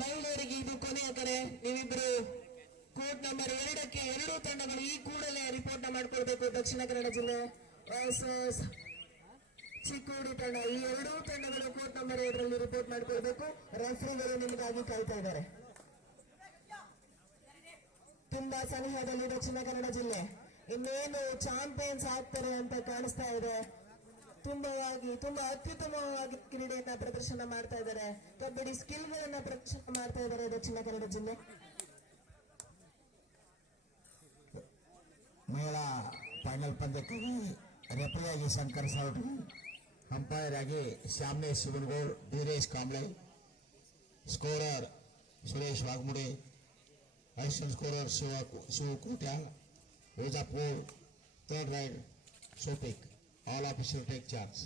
ಮಹಿಳೆಯರಿಗೆ ಇದು ಕೊನೆಯ ಕರೆ. ನೀವಿಬ್ರು ಕೋರ್ಟ್ ನಂಬರ್ 2ಕ್ಕೆ ಎರಡೂ ತಂಡಗಳು ಈ ಕೂಡಲೇ ರಿಪೋರ್ಟ್ ಮಾಡ್ಕೊಳ್ಬೇಕು. ದಕ್ಷಿಣ ಕನ್ನಡ ಜಿಲ್ಲೆ ವರ್ಸಸ್ ಚಿಕ್ಕೋಡಿ ತಂಡ, ಈ ಎರಡೂ ತಂಡಗಳು ಕೋರ್ಟ್ ನಂಬರ್ 2ರಲ್ಲಿ ರಿಪೋರ್ಟ್ ಮಾಡ್ಕೊಳ್ಬೇಕು. ರೆಫ್ರಿಗಳು ನಿಮಗಾಗಿ ಕಾಯ್ತಾ ಇದ್ದಾರೆ. ತುಂಬಾ ಸನಿಹದಲ್ಲಿ ದಕ್ಷಿಣ ಕನ್ನಡ ಜಿಲ್ಲೆ ಇನ್ನೇನು ಚಾಂಪಿಯನ್ಸ್ ಆಗ್ತಾರೆ ಅಂತ ಕಾಣಿಸ್ತಾ ಇದೆ. ತುಂಬಾ ಅತ್ಯುತ್ತಮವಾಗಿ ಕ್ರೀಡೆಯನ್ನ ಪ್ರದರ್ಶನ ಮಾಡ್ತಾ ಇದ್ದಾರೆ. ಕಬಡ್ಡಿ ಸ್ಕಿಲ್ಗಳನ್ನ ಪ್ರದರ್ಶನ ಮಾಡ್ತಾ ಇದ್ದಾರೆ ದಕ್ಷಿಣ ಕನ್ನಡ ಜಿಲ್ಲೆ. ಮಹಿಳಾ ಫೈನಲ್ ಪಂದ್ಯಕ್ಕಾಗಿ ರೆಫರಿಯಾಗಿ ಶಂಕರ್ ಸಾವ್ರಿ, ಅಂಪೈರ್ ಆಗಿ Shyamanesh Shivanagoud, Dheeresh Kamble, scorer Suresh Vaghamudi, assistant scorer Shiva Kotya, Ojapur, third ರೈಡ್ ಸೋಪಿಕ್. All officer take charge.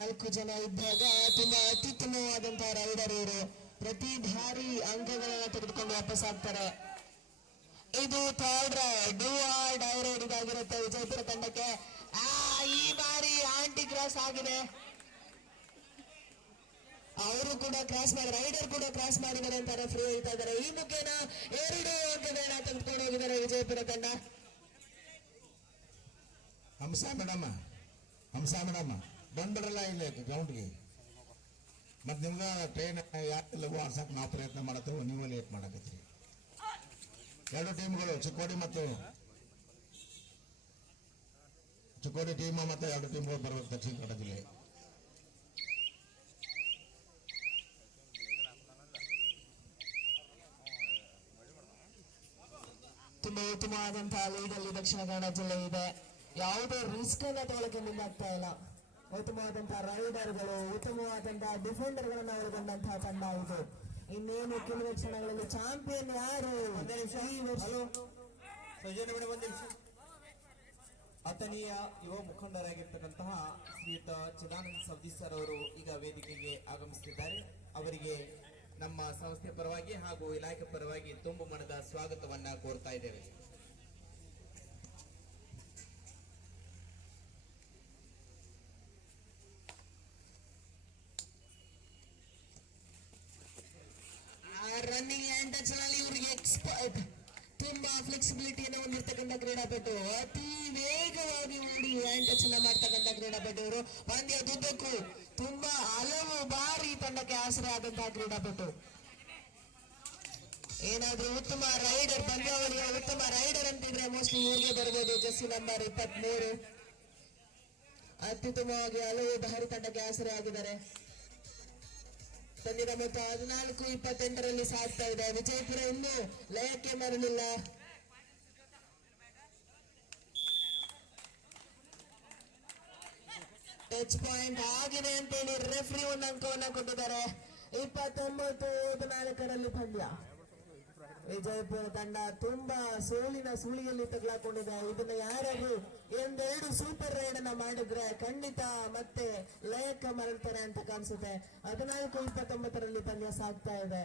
ನಾಲ್ಕು ಜನ ಇದ್ದಾಗ ತುಂಬಾ ಅತ್ಯುತ್ತಮವಾದಂತಹ ರೈಡರ್ ಇವರು. ಪ್ರತಿ ಬಾರಿ ಅಂಕಗಳನ್ನ ತೆಗೆದುಕೊಂಡು ವಾಪಸ್ ಆಗ್ತಾರೆ. ಇದು third raid, do or die raid ಇದಾಗಿರುತ್ತೆ ವಿಜಯಪುರ ತಂಡಕ್ಕೆ. ಈ ಬಾರಿ ಆಂಟಿ ಕ್ರಾಸ್ ಆಗಿದೆ. ಅವರು ಕೂಡ ಕ್ರಾಸ್ ಮಾಡಿ, ರೈಡರ್ ಕೂಡ ಕ್ರಾಸ್ ಮಾಡಿದ್ದಾರೆ ಅಂತ ರೆಫ್ರಿ ಹೇಳ್ತಾ ಇದ್ದಾರೆ. ಈ ಮುಖೇನ 2 ಅಂಕಗಳನ್ನ ತೆಗೆದುಕೊಂಡು ಹೋಗಿದ್ದಾರೆ ವಿಜಯಪುರ ತಂಡ. ಹಂಸ ಮೇಡಮ್ ಬಂದ್ಬಿಡ್ರಲ್ಲ ಇಲ್ಲಿ ಗ್ರೌಂಡ್ಗೆ. ಮತ್ತೆ ನಿಮ್ಗೆ ಟ್ರೈನ್ ಯಾಕೆ ಲಘು ಆಡ್ಸಕ್ಕೆ ನಾವು ಪ್ರಯತ್ನ ಮಾಡತ್ತೇವೆ, ನೀವು ಲೇಟ್ ಮಾಡಕತ್ತೀರಿ. 2 ಟೀಮ್ಗಳು ಚಿಕ್ಕೋಡಿ ಟೀಮ್ ಮತ್ತು 2 ಟೀಮ್ಗಳು ಬರ್ಬೇಕು ದಕ್ಷಿಣ ಕನ್ನಡ ಜಿಲ್ಲೆ. ತುಂಬಾ ಉತ್ತಮವಾದಂತಹ ಲೀಡ್ ಅಲ್ಲಿ ದಕ್ಷಿಣ ಕನ್ನಡ ಜಿಲ್ಲೆ ಇದೆ. ಯಾವುದೇ ರಿಸ್ಕ್ ಅನ್ನ ತಗೊಳಕ್ಕೆ ಮುಂದಾಗ್ತಾ ಇಲ್ಲ. ಉತ್ತಮವಾದಂತಹ ರೈಡರ್ಗಳು, ಉತ್ತಮವಾದಂತಹ ಡಿಫೆಂಡರ್ ಗಳನ್ನ ಒಳಗೊಂಡಂತಹ ತಂಡ ಇದು. ಇನ್ನೇನು ಕೆಲವೇ ಕ್ಷಣಗಳಲ್ಲಿ ಚಾಂಪಿಯನ್ ಯಾರು? ಅಥಣಿಯ ಯುವ ಮುಖಂಡರಾಗಿರ್ತಕ್ಕಂತಹ ಶ್ರೀಯುತ ಚಿದಾನಂದ ಸವದಿ ಸರ್ ಅವರು ಈಗ ವೇದಿಕೆಗೆ ಆಗಮಿಸುತ್ತಿದ್ದಾರೆ. ಅವರಿಗೆ ನಮ್ಮ ಸಂಸ್ಥೆ ಪರವಾಗಿ ಹಾಗೂ ಇಲಾಖೆ ಪರವಾಗಿ ತುಂಬು ಮನದ ಸ್ವಾಗತವನ್ನ ಕೋರ್ತಾ ಇದ್ದೇವೆ. ರನ್ನಿಂಗ್ ಹ್ಯಾಂಡ್ ಟಚ್ ನಲ್ಲಿ ಇವರಿಗೆ ಎಕ್ಸ್ಪರ್ಟ್, ತುಂಬಾ ಫ್ಲೆಕ್ಸಿಬಿಲಿಟಿಯನ್ನು ಹೊಂದಿರತಕ್ಕಂಥ ಕ್ರೀಡಾಪಟು, ಅತಿ ವೇಗವಾಗಿ ಓಡಿ ಹ್ಯಾಂಡ್ ಟಚ್ ಅನ್ನ ಮಾಡ್ತಕ್ಕಂಥ ಕ್ರೀಡಾಪಟು ಇವರು. ಪಂದ್ಯದುದ್ದಕ್ಕೂ ತುಂಬಾ ಹಲವು ಬಾರಿ ತಂಡಕ್ಕೆ ಆಸರೆ ಆದಂತಹ ಕ್ರೀಡಾಪಟು. ಏನಾದ್ರೂ ಉತ್ತಮ ರೈಡರ್, ಪಂದ್ಯಾವಳಿಯ ಉತ್ತಮ ರೈಡರ್ ಅಂತಿದ್ರೆ ಮೋಸ್ಟ್ಲಿ ಇವ್ರಿಗೆ ಬರ್ಬೋದು. ಜೆರ್ಸಿ ನಂಬರ್ 23 ಅತ್ಯುತ್ತಮವಾಗಿ ಹಲವು ಬಾರಿ ತಂಡಕ್ಕೆ ಆಸರೆ ಆಗಿದ್ದಾರೆ. ಪಂದ್ಯದ ಮೊತ್ತ 14-28ರಲ್ಲಿ ಸಾಗ್ತಾ ಇದೆ. ವಿಜಯಪುರ ಇನ್ನೂ ಲಯಕ್ಕೆ ಮರಳಿಲ್ಲ. ಟಚ್ ಪಾಯಿಂಟ್ ಆಗಿದೆ ಅಂತೇಳಿ ರೆಫ್ರಿ 1 ಅಂಕವನ್ನ ಕೊಟ್ಟಿದ್ದಾರೆ. 29-14ರಲ್ಲಿ ಪಂದ್ಯ. ವಿಜಯಪುರ ತಂಡ ತುಂಬಾ ಸೋಲಿನ ಸುಳಿಯಲ್ಲಿ ತಗಲಾಕೊಂಡಿದೆ. ಇದನ್ನ ಯಾರಾದ್ರೂ 2 ಸೂಪರ್ ರೈಡ್ ಅನ್ನ ಮಾಡಿದ್ರೆ ಖಂಡಿತ ಮತ್ತೆ ಲಯಕ್ಕೆ ಮರಳ್ತಾರೆ ಅಂತ ಕಾಣಿಸುತ್ತೆ. 14-29ರಲ್ಲಿ ಪಂದ್ಯ ಸಾಗ್ತಾ ಇದೆ.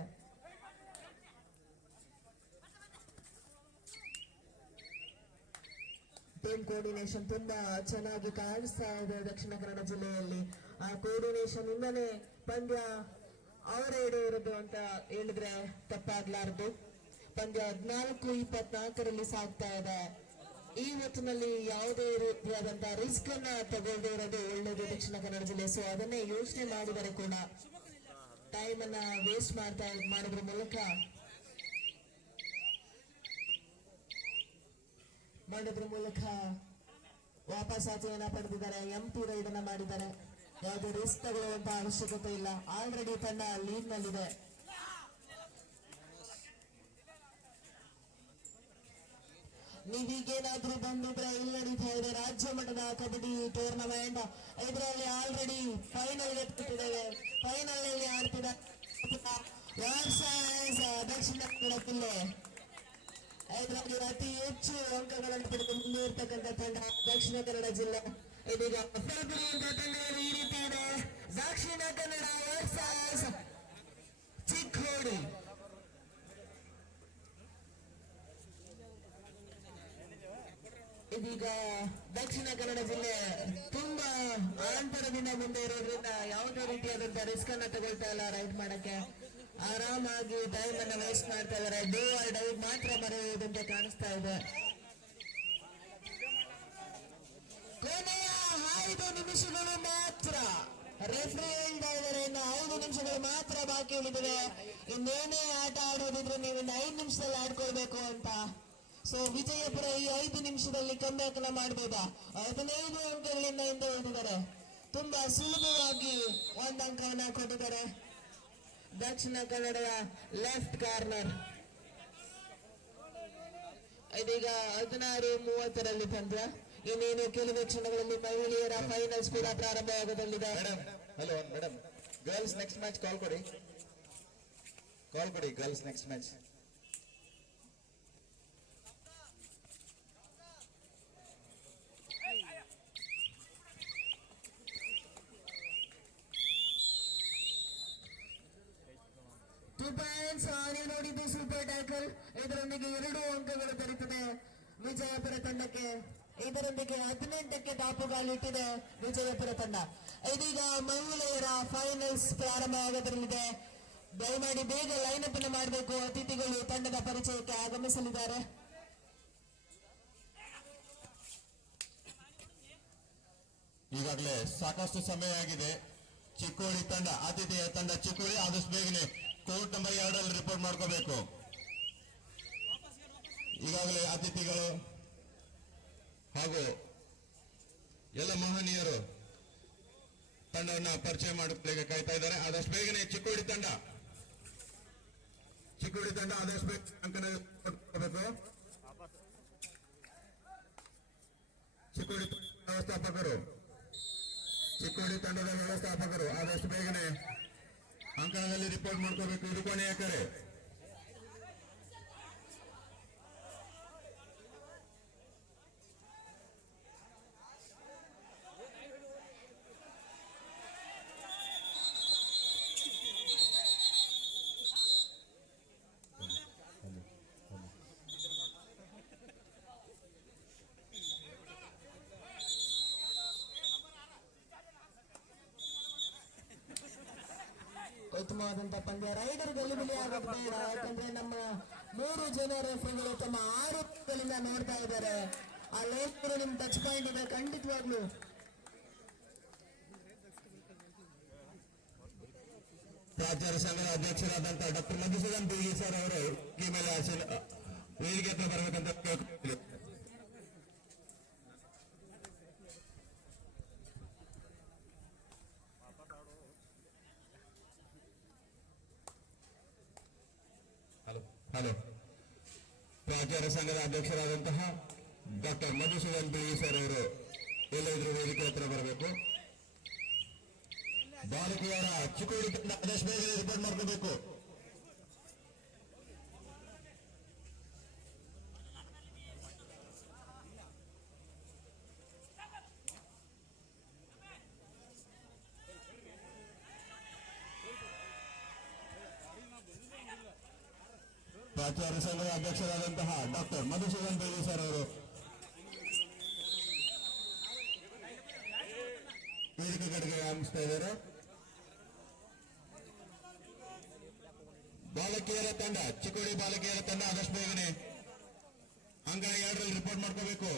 ಟೀಮ್ ಕೋಆರ್ಡಿನೇಷನ್ ತುಂಬಾ ಚೆನ್ನಾಗಿ ಕಾಣಿಸ್ತಾ ಇದೆ ದಕ್ಷಿಣ ಕನ್ನಡ ಜಿಲ್ಲೆಯಲ್ಲಿ. ಆ ಕೋಆರ್ಡಿನೇಷನ್ ಇಂದನೇ ಪಂದ್ಯ ಅವರೇ ಇರೋದು ಅಂತ ಹೇಳಿದ್ರೆ ತಪ್ಪಾಗ್ಲಾರ್ದು. ಪಂದ್ಯ 14-24ರಲ್ಲಿ ಸಾಗ್ತಾ ಇದೆ. ಈ ಹೊತ್ತಿನಲ್ಲಿ ಯಾವುದೇ ರೀತಿಯಾದಂತಹ ರಿಸ್ಕ್ ಅನ್ನ ತಗೊಳ್ಳದೆ ಇರೋದು ಒಳ್ಳೆಯದು ದಕ್ಷಿಣ ಕನ್ನಡ ಜಿಲ್ಲೆ. ಸೊ ಅದನ್ನೇ ಯೋಚನೆ ಮಾಡಿದರೆ ಕೂಡ ಟೈಮ್ ಅನ್ನ ವೇಸ್ಟ್ ಮಾಡೋದ್ರ ಮೂಲಕ ವಾಪಸ್ ಆಚೆಯನ್ನ ಪಡೆದಿದ್ದಾರೆ. ಎಂಟಿ ರೈಡ್ ಅನ್ನ ಮಾಡಿದ್ದಾರೆ. ಯಾವುದೇ ರಿಸ್ಕ್ ತಗೊಳ್ಳುವಂತ ಅವಶ್ಯಕತೆ ಇಲ್ಲ. ಆಲ್ರೆಡಿ ತಂಡ ಲೀಡ್ ನಲ್ಲಿದೆ. ನೀವೀಗೇನಾದ್ರೂ ಬಂದಿದ್ರೆ ಇಲ್ಲಿ ನಡೀತಾ ಇದೆ ರಾಜ್ಯ ಮಟ್ಟದ ಕಬಡ್ಡಿ ಟೂರ್ನಮೆಂಟ್. ಇದರಲ್ಲಿ ಆಲ್ರೆಡಿ ಫೈನಲ್ ಎತ್ತಿದ್ದೇವೆ. ಫೈನಲ್ ನಲ್ಲಿ ಆಡ್ತಿದ್ದ ದಕ್ಷಿಣ ಕನ್ನಡ ಜಿಲ್ಲೆ ಇದರಲ್ಲಿ ಅತಿ ಹೆಚ್ಚು ಅಂಕಗಳನ್ನು ಪಡೆದು ಮುಂದುವರ್ತಕ್ಕಂಥ ತಂಡ ದಕ್ಷಿಣ ಕನ್ನಡ ಜಿಲ್ಲೆ. ಇದೀಗ ಫೆಬ್ರವರಿ ತಂಡಗಳು ಈ ರೀತಿ ಇದೆ. ದಕ್ಷಿಣ ಕನ್ನಡ ವರ್ಸಸ್ ಚಿಕ್ಕೋಡಿ. ಇದೀಗ ದಕ್ಷಿಣ ಕನ್ನಡ ಜಿಲ್ಲೆ ತುಂಬಾ ಅಂತರದಿಂದ ಮುಂದೆ ಇರೋದ್ರಿಂದ ಯಾವುದೇ ರೀತಿಯಾದಂತಹ ರಿಸ್ಕ್ ಅನ್ನ ತಗೊಳ್ತಾ ಇಲ್ಲ. ರೈಡ್ ಮಾಡಕ್ಕೆ ಆರಾಮಾಗಿ ಟೈಮ್ ಅನ್ನ ವೇಸ್ಟ್ ಮಾಡ್ತಾ ಇದಾರೆ. ಡೂ ಆರ್ ಡೈ ಮಾತ್ರ ಬರೆಯುವುದಂತೆ ಕಾಣಿಸ್ತಾ ಇದೆ. ಕೊನೆಯ 5 ನಿಮಿಷಗಳು ಮಾತ್ರ ರೆಫ್ರಿ ಹೇಳ್ತಾ ಇದ್ದಾರೆ. ಇನ್ನು 5 ನಿಮಿಷಗಳು ಮಾತ್ರ ಬಾಕಿ ಉಳಿದಿದೆ. ಇನ್ನೇನೇ ಆಟ ಆಡೋದಿದ್ರೆ ನೀವು ಇನ್ನು 5 ನಿಮಿಷದಲ್ಲಿ ಆಡ್ಕೊಳ್ಬೇಕು ಅಂತ. ಸೊ ವಿಜಯಪುರ ಈ 5 ನಿಮಿಷದಲ್ಲಿ ಕಮ್ಬ್ಯಾಕ್ ಮಾಡಬಹುದಾ? 15 ಅಂಕಗಳಿಂದ ಹಿಂದೆ ಉಳಿದಿದ್ದಾರೆ. ತುಂಬಾ ಸುಲಭವಾಗಿ 1 ಅಂಕವನ್ನ ಕೊಟ್ಟಿದ್ದಾರೆ ದಕ್ಷಿಣ ಕನ್ನಡದ ಲೆಫ್ಟ್ ಕಾರ್ನರ್. ಇದೀಗ 16:30 ಪಂದ್ಯ. ಇನ್ನೇನು ಕೆಲವೇ ಕ್ಷಣಗಳಲ್ಲಿ ಮಹಿಳೆಯರ ಫೈನಲ್ಸ್ ಕೂಡ ಪ್ರಾರಂಭವಾಗಲಿದೆ. Hello madam, girls next match call ಕೊಡಿ ಗರ್ಲ್ಸ್ ನೆಕ್ಸ್ಟ್ ಮ್ಯಾಚ್. ನೋಡಿದ್ದು ಸೂಪರ್ ಟ್ಯಾಕಲ್. ಇದರೊಂದಿಗೆ 2 ಅಂಕಗಳು ದೊರೆತಿದೆ ವಿಜಯಪುರ ತಂಡಕ್ಕೆ. ಇದರೊಂದಿಗೆ 18ಕ್ಕೆ ದಾಪುಗಾಲಿಟ್ಟಿದೆ ವಿಜಯಪುರ ತಂಡ. ಇದೀಗ ಮಹಿಳೆಯರ ಫೈನಲ್ಸ್ ಪ್ರಾರಂಭವಾಗಲಿದೆ. ದಯಮಾಡಿ ಬೇಗ ಲೈನ್ ಅಪ್ ಮಾಡಬೇಕು. ಅತಿಥಿಗಳು ತಂಡದ ಪರಿಚಯಕ್ಕೆ ಆಗಮಿಸಲಿದ್ದಾರೆ. ಈಗಾಗಲೇ ಸಾಕಷ್ಟು ಸಮಯ ಆಗಿದೆ. ಚಿಕ್ಕೋಡಿ ತಂಡ, ಆತಿಥೇಯ ತಂಡ ಚಿಕ್ಕೋಡಿ ಆದಷ್ಟು ಬೇಗನೆ ಕೋರ್ಟ್ ನಂಬರ್ 2 ರಿಪೋರ್ಟ್ ಮಾಡ್ಕೋಬೇಕು. ಈಗಾಗಲೇ ಅತಿಥಿಗಳು ಹಾಗೂ ಎಲ್ಲ ಮಹನೀಯರು ತಂಡವನ್ನ ಪರಿಚಯ ಮಾಡಲಿಕ್ಕೆ ಕಾಯ್ತಾ ಇದ್ದಾರೆ. ಆದಷ್ಟು ಬೇಗನೆ ಚಿಕ್ಕೋಡಿ ತಂಡ ಆದಷ್ಟು ಬೇಗ ಅಂಕನ ಕೊಡಬೇಕು. ಚಿಕ್ಕೋಡಿ ತಂಡದ ವ್ಯವಸ್ಥಾಪಕರು ಆದಷ್ಟು ಬೇಗನೆ ಅಂಕಣದಲ್ಲಿ ರಿಪೋರ್ಟ್ ಮಾಡ್ಕೋಬೇಕು. ಇದು ಕೊನೆಯ ಕರೆ. ಉತ್ತಮವಾದಂತಹ ಪಂದ್ಯ. ರೈಡರ್ ಗಲಿಬಿಲಿ ಆಗೋದು ಬೇಡ. ಯಾಕಂದ್ರೆ ನಮ್ಮ 3 ಜನ ರೆಫ್ರಿಗಳು ತಮ್ಮ 6 ಗಳಿಂದ ನೋಡ್ತಾ ಇದ್ದಾರೆ. ಆ ಲೇಖರು ನಿಮ್ ಟಚ್ ಪಾಯಿಂಟ್ ಇದೆ ಖಂಡಿತವಾಗ್ಲು. ಪ್ರಾಚಾರ್ಯ ಸಂಘದ ಅಧ್ಯಕ್ಷರಾದಂತಹ ಡಾಕ್ಟರ್ ಮಧುಸೂದನ್ ಬಿ ಸರ್ ಅವರು ಈ ಮೇಲೆ ವೇದಿಕೆ ಹತ್ರ ಬರಬೇಕಂತ ಕೇಳ್ಕೊಳ್ತೀನಿ. ಹಲೋ, ಪ್ರಾಚಾರ್ಯ ಸಂಘದ ಅಧ್ಯಕ್ಷರಾದಂತಹ ಡಾಕ್ಟರ್ ಮಧುಸೂದನ್ ಬಿ ಸರ್ ಅವರು ಎಲ್ಲಾದ್ರೂ ವೇದಿಕೆ ಹತ್ರ ಬರಬೇಕು. ಬಾಲಕಿಯರ ಚಿಕ್ಕೋಡಿ ತಂಡ ಆದಷ್ಟು ಬೇಗ ರಿಪೋರ್ಟ್ ಮಾಡ್ಕೋಬೇಕು. ಪ್ರಾಚಾರ್ಯ ಸಂಘದ ಅಧ್ಯಕ್ಷರಾದಂತಹ ಡಾಕ್ಟರ್ ಮಧುಸೂದನ್ ಬೇಲಿ ಸರ್ ಅವರು ವೇದಿಕೆ ಕಡೆಗೆ ಆಗಮಿಸ್ತಾ ಇದ್ದಾರೆ. ಬಾಲಕಿಯರ ತಂಡ, ಚಿಕ್ಕೋಡಿ ಬಾಲಕಿಯರ ತಂಡ ಆದಷ್ಟು ಬೇಗನೆ ಅಂಕಣ 2 ರಿಪೋರ್ಟ್ ಮಾಡ್ಕೋಬೇಕು.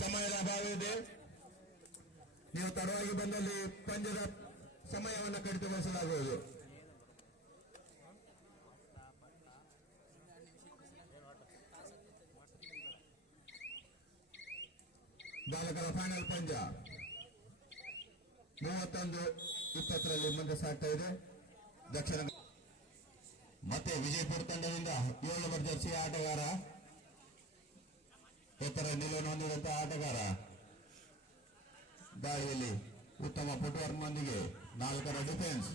ಸಮಯದ ಅಭಾವ ಇದೆ. ನೀವು ತಡವಾಗಿ ಬಂದಲ್ಲಿ ಪಂದ್ಯದ ಸಮಯವನ್ನು ಕಡಿತಗೊಳಿಸಲಾಗುವುದು. ಬಾಲಕರ ಫೈನಲ್ ಪಂದ್ಯ 31-20 ಮುಂದೆ ಸಾಗ್ತಾ ಇದೆ. ದಕ್ಷಿಣ ಮತ್ತೆ ವಿಜಯಪುರ ತಂಡದಿಂದ 7 ನಂಬರ್ ಜರ್ಸಿ ಆಟಗಾರ, ಎತ್ತರ ನಿಲುವನ್ನು ಹೊಂದಿರುವಂತಹ ಆಟಗಾರ, ದಾಳಿಯಲ್ಲಿ ಉತ್ತಮ ಫುಟ್ವರ್ಕ್ ನೊಂದಿಗೆ 4ರ ಡಿಫೆನ್ಸ್.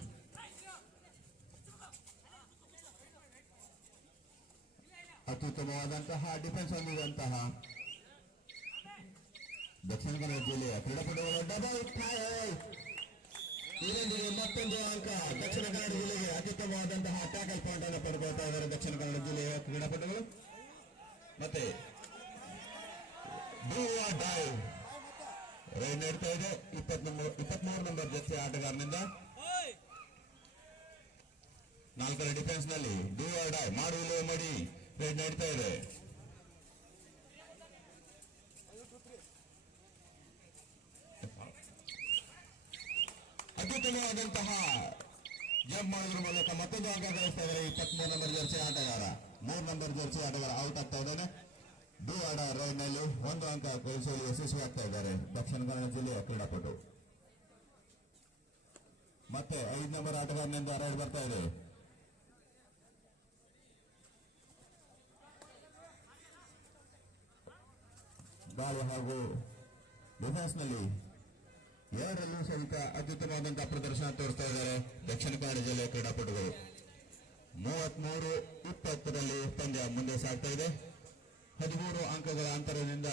ಅತ್ಯುತ್ತಮವಾದಂತಹ ಡಿಫೆನ್ಸ್ ಹೊಂದಿದಂತಹ ದಕ್ಷಿಣ ಕನ್ನಡ ಜಿಲ್ಲೆಯ ಕ್ರೀಡಾಪಟುಗಳು ಡಬಲ್ ಟ್ರೈ. ಇದರೊಂದಿಗೆ ಮತ್ತೊಂದು ಅಂಕ ದಕ್ಷಿಣ ಕನ್ನಡ ಜಿಲ್ಲೆಗೆ ಅತ್ಯುತ್ತಮವಾದಂತಹ ಟ್ಯಾಕಲ್ ಪಾಯಿಂಟ್ ಅನ್ನು ಪಡೆದುಕೊಳ್ತಾ ಇದ್ದಾರೆ ದಕ್ಷಿಣ ಕನ್ನಡ ಜಿಲ್ಲೆಯ ಕ್ರೀಡಾಪಟುಗಳು. ಮತ್ತೆ ರೈಡ್ ನೀಡ್ತಾ ಇದೆ 23 ನಂಬರ್ ಜರ್ಸಿ ಆಟಗಾರನಿಂದ. 4ರ ಡಿಫೆನ್ಸ್ ನಲ್ಲಿ ಡೂ ಆರ್ ಡೈ ಮಾಡುವಿಲ್ಲವೇ ಮಾಡಿ ರೈಡ್ ನೀಡ್ತಾ ಇದೆ. ಅತ್ಯುತ್ತಮವಾದಂತಹ ಜಂಪ್ ಮಾಡೋದ್ರ ಮೂಲಕ ಮತ್ತೊಂದು ಅಂಕ ಗಳಿಸ್ತಾ ಇದ್ದಾರೆ 23 ನಂಬರ್ ಜರ್ಸಿ ಆಟಗಾರ. 3 ನಂಬರ್ ಜರ್ಸಿ ಆಟಗಾರ ಔಟ್ ಆಗ್ತಾ ಇದ್ದಾನೆ. ಡೂ ಆಡ ರೈಡ್ ನಲ್ಲಿ 1 ಅಂಕ ಗಳಿಸುವಲ್ಲಿ ಯಶಸ್ವಿ ಆಗ್ತಾ ಇದ್ದಾರೆ ದಕ್ಷಿಣ ಕನ್ನಡ ಜಿಲ್ಲೆಯ ಕ್ರೀಡಾಪಟು. ಮತ್ತೆ 5 ನಂಬರ್ ಆಟಗಾರನಿಂದ ರೈಡ್ ಬರ್ತಾ ಇದೆ. ದಾಳಿ ಹಾಗೂ ಡಿಫೆನ್ಸ್ ನಲ್ಲಿ ಎರಡರಲ್ಲೂ ಸಹಿತ ಅತ್ಯುತ್ತಮವಾದಂತಹ ಪ್ರದರ್ಶನ ತೋರಿಸ್ತಾ ಇದ್ದಾರೆ ದಕ್ಷಿಣ ಕನ್ನಡ ಜಿಲ್ಲೆಯ ಕ್ರೀಡಾಪಟುಗಳು. 33-20ರಲ್ಲಿ ಪಂದ್ಯ ಮುಂದೆ ಸಾಗ್ತಾ ಇದೆ. 13 ಅಂಕಗಳ ಅಂತರದಿಂದ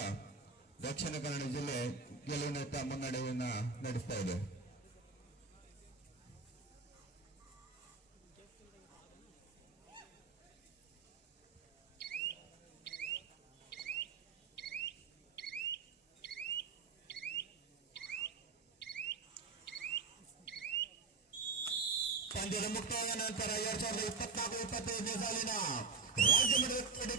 ದಕ್ಷಿಣ ಕನ್ನಡ ಜಿಲ್ಲೆ ಗೆಲುವಿನತ್ತ ಮುನ್ನಡೆಯನ್ನ ನಡೆಸ್ತಾ ಇದೆ. ಪಂದ್ಯದ ಮುಕ್ತಾಯದ ನಂತರ 2024-25ನೇ ಸಾಲಿನ ರಾಜ್ಯ ಮಟ್ಟದ